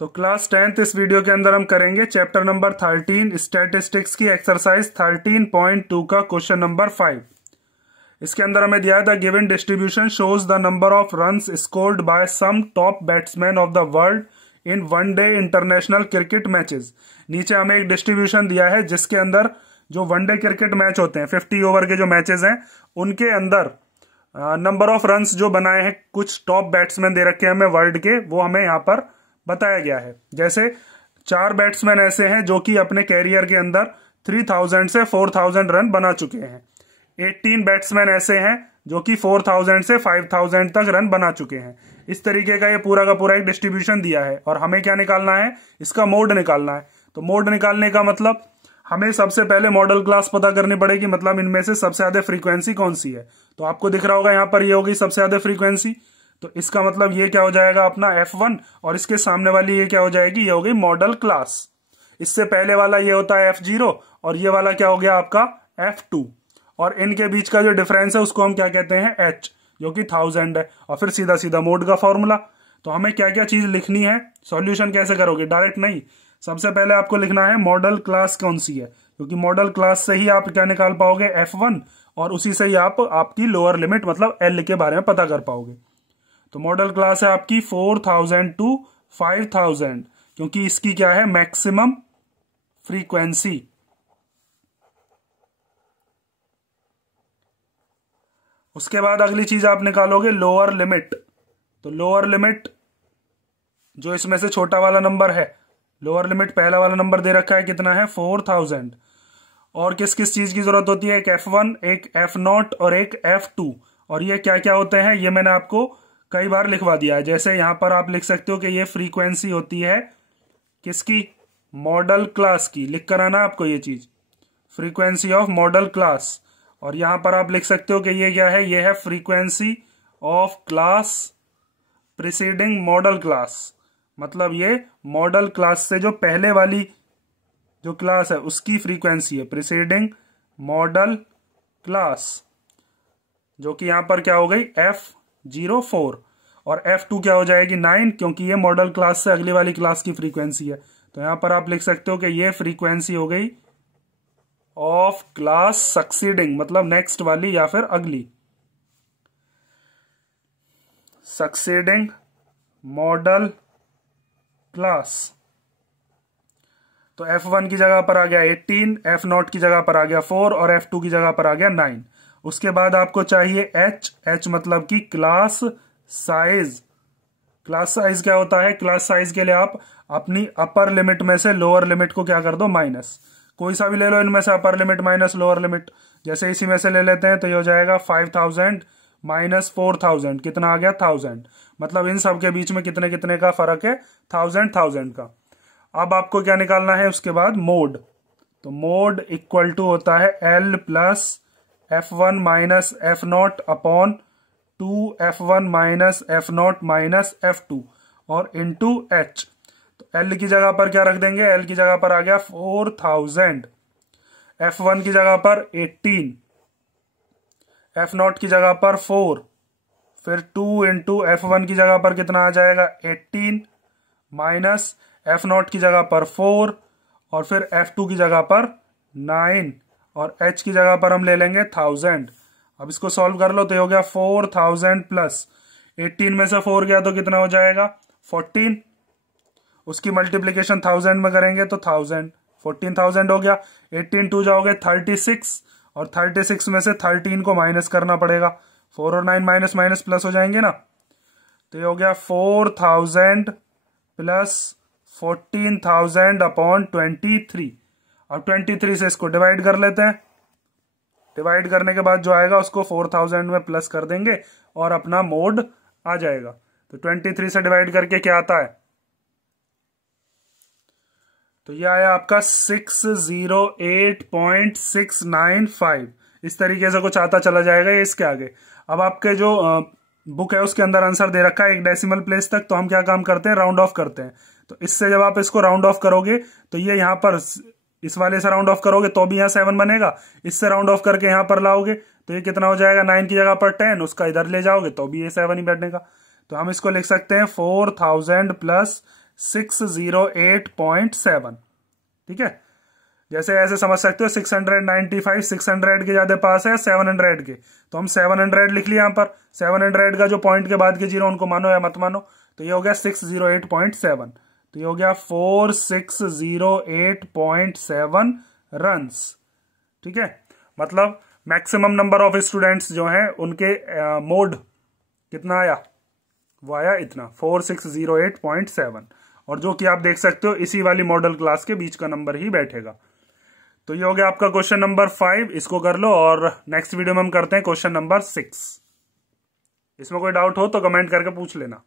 तो class 10th इस video के अंदर हम करेंगे चैप्टर नंबर 13 स्टैटिस्टिक्स की एक्सरसाइज 13.2 का क्वेश्चन नंबर 5। इसके अंदर हमें दिया था given distribution shows the number of runs scored by some top batsman of the world in one day international cricket matches. नीचे हमें एक डिस्ट्रीब्यूशन दिया है जिसके अंदर जो वनडे क्रिकेट मैच होते हैं 50 ओवर के जो मैचेस हैं उनके अंदर नंबर ऑफ रन्स जो बनाए हैं कुछ टॉप बैट्समैन दे रखे हैं हमें वर्ल्ड के, वो हमें यहाँ पर बताया गया है। जैसे 4 बैट्समैन ऐसे हैं जो कि अपने कैरियर के अंदर 3000 से 4000 रन बना चुके हैं। 18 बैट्समैन ऐसे हैं जो कि 4000 से 5000 तक रन बना चुके हैं। इस तरीके का ये पूरा का पूरा एक डिस्ट्रीब्यूशन दिया है और हमें क्या निकालना है, इसका मोड निकालना है। तो मोड निकालने का मतलब हमें सबसे पहले मॉडल क्लास पता करनी पड़ेगी, मतलब इनमें से सबसे ज्यादा फ्रीक्वेंसी कौन सी है। तो आपको दिख रहा होगा यहाँ पर ये होगी सबसे ज्यादा फ्रीक्वेंसी। तो इसका मतलब ये क्या हो जाएगा अपना F1 और इसके सामने वाली ये क्या हो जाएगी, ये हो गई मॉडल क्लास। इससे पहले वाला ये होता है F0 और ये वाला क्या हो गया आपका F2 और इनके बीच का जो डिफरेंस है उसको हम क्या कहते हैं H, जो कि 1000 है। और फिर सीधा सीधा मोड का फॉर्मूला। तो हमें क्या क्या चीज लिखनी है, सॉल्यूशन कैसे करोगे, डायरेक्ट नहीं। सबसे पहले आपको लिखना है मॉडल क्लास कौन सी है, क्योंकि मॉडल क्लास से ही आप क्या निकाल पाओगे F1 और उसी से ही आप आपकी लोअर लिमिट मतलब L के बारे में पता कर पाओगे। तो मॉडल क्लास है आपकी 4000 टू 5000, क्योंकि इसकी क्या है मैक्सिमम फ्रीक्वेंसी। उसके बाद अगली चीज आप निकालोगे लोअर लिमिट। तो लोअर लिमिट जो इसमें से छोटा वाला नंबर है, लोअर लिमिट पहला वाला नंबर दे रखा है कितना है 4000। और किस किस चीज की जरूरत होती है, एक F1, एक F0 और एक F2। और ये क्या क्या होते हैं ये मैंने आपको कई बार लिखवा दिया है। जैसे यहां पर आप लिख सकते हो कि ये फ्रीक्वेंसी होती है किसकी, मॉडल क्लास की। लिख कर आना आपको ये चीज, फ्रीक्वेंसी ऑफ मॉडल क्लास। और यहां पर आप लिख सकते हो कि ये क्या है, ये है frequency of class preceding model class. मतलब ये मॉडल क्लास से जो पहले वाली जो क्लास है उसकी फ्रीक्वेंसी है प्रीसीडिंग मॉडल क्लास, जो कि यहां पर क्या हो गई F04। और F2 क्या हो जाएगी 9, क्योंकि ये मॉडल क्लास से अगली वाली क्लास की फ्रीक्वेंसी है। तो यहां पर आप लिख सकते हो कि ये फ्रीक्वेंसी हो गई ऑफ क्लास सक्सीडिंग, मतलब नेक्स्ट वाली या फिर अगली सक्सीडिंग मॉडल क्लास। तो F1 की जगह पर आ गया 18, F0 की जगह पर आ गया 4 और F2 की जगह पर आ गया 9। उसके बाद आपको चाहिए H मतलब कि क्लास साइज। क्लास साइज क्या होता है, क्लास साइज के लिए आप अपनी अपर लिमिट में से लोअर लिमिट को क्या कर दो माइनस। कोई सा भी ले लो इनमें से, upper limit minus lower limit. जैसे इसी में से ले लेते हैं तो ये हो जाएगा 5000 माइनस 4000, कितना आ गया 1000। मतलब इन सब के बीच में कितने कितने का फर्क है, 1000 का। अब आपको क्या निकालना है उसके बाद मोड। तो मोड इक्वल टू होता है L plus F1 minus F0 upon 2F1 minus F0 minus F2 और इंटू H। तो L की जगह पर क्या रख देंगे, L की जगह पर आ गया 4000, F1 की जगह पर 18, F0 की जगह पर 4, फिर 2 इंटू F1 की जगह पर कितना आ जाएगा 18 माइनस F0 की जगह पर 4 और फिर F2 की जगह पर 9 और H की जगह पर हम ले लेंगे 1000। अब इसको सॉल्व कर लो तो ये हो गया 4000 प्लस 18 में से 4 गया तो कितना हो जाएगा 14। उसकी मल्टीप्लीकेशन 1000 में करेंगे तो 1000, 14000 हो गया। 18 2 जाओगे 36 और 36 में से 13 को माइनस करना पड़ेगा। 4 और 9 माइनस माइनस प्लस हो जाएंगे ना। तो ये हो गया 4000 प्लस 14000 अपॉन 23। अब 23 से इसको डिवाइड कर लेते हैं। डिवाइड करने के बाद जो आएगा उसको 4000 में प्लस कर देंगे और अपना मोड आ जाएगा। तो 23 से डिवाइड करके क्या आता है, तो ये आया आपका 608.695। इस तरीके से कुछ आता चला जाएगा ये इसके आगे। अब आपके जो बुक है उसके अंदर आंसर दे रखा है एक डेसिमल प्लेस तक, तो हम क्या काम करते हैं, राउंड ऑफ करते हैं। तो इससे जब आप इसको राउंड ऑफ करोगे तो ये यहाँ पर इस वाले से राउंड ऑफ करोगे तो भी यहाँ 7 बनेगा। इससे राउंड ऑफ करके यहाँ पर लाओगे तो ये कितना हो जाएगा, 9 की जगह पर 10, उसका इधर ले जाओगे तो भी ये 7 ही बैठेगा। तो हम इसको लिख सकते हैं 4000 प्लस 608.7। ठीक है, जैसे ऐसे समझ सकते हो 695 600 के ज्यादा पास है 700 के, तो हम 700 लिख लिया यहाँ पर। 700 का जो पॉइंट के बाद के जीरो उनको मानो या मत मानो, तो ये हो गया 608.7। तो ये हो गया 4608.7 रन्स। ठीक है, मतलब मैक्सिमम नंबर ऑफ स्टूडेंट्स जो हैं उनके मोड कितना आया, वो आया इतना 4608.7। और जो कि आप देख सकते हो इसी वाली मॉडल क्लास के बीच का नंबर ही बैठेगा। तो ये हो गया आपका क्वेश्चन नंबर 5, इसको कर लो। और नेक्स्ट वीडियो में हम करते हैं क्वेश्चन नंबर 6। इसमें कोई डाउट हो तो कमेंट करके पूछ लेना।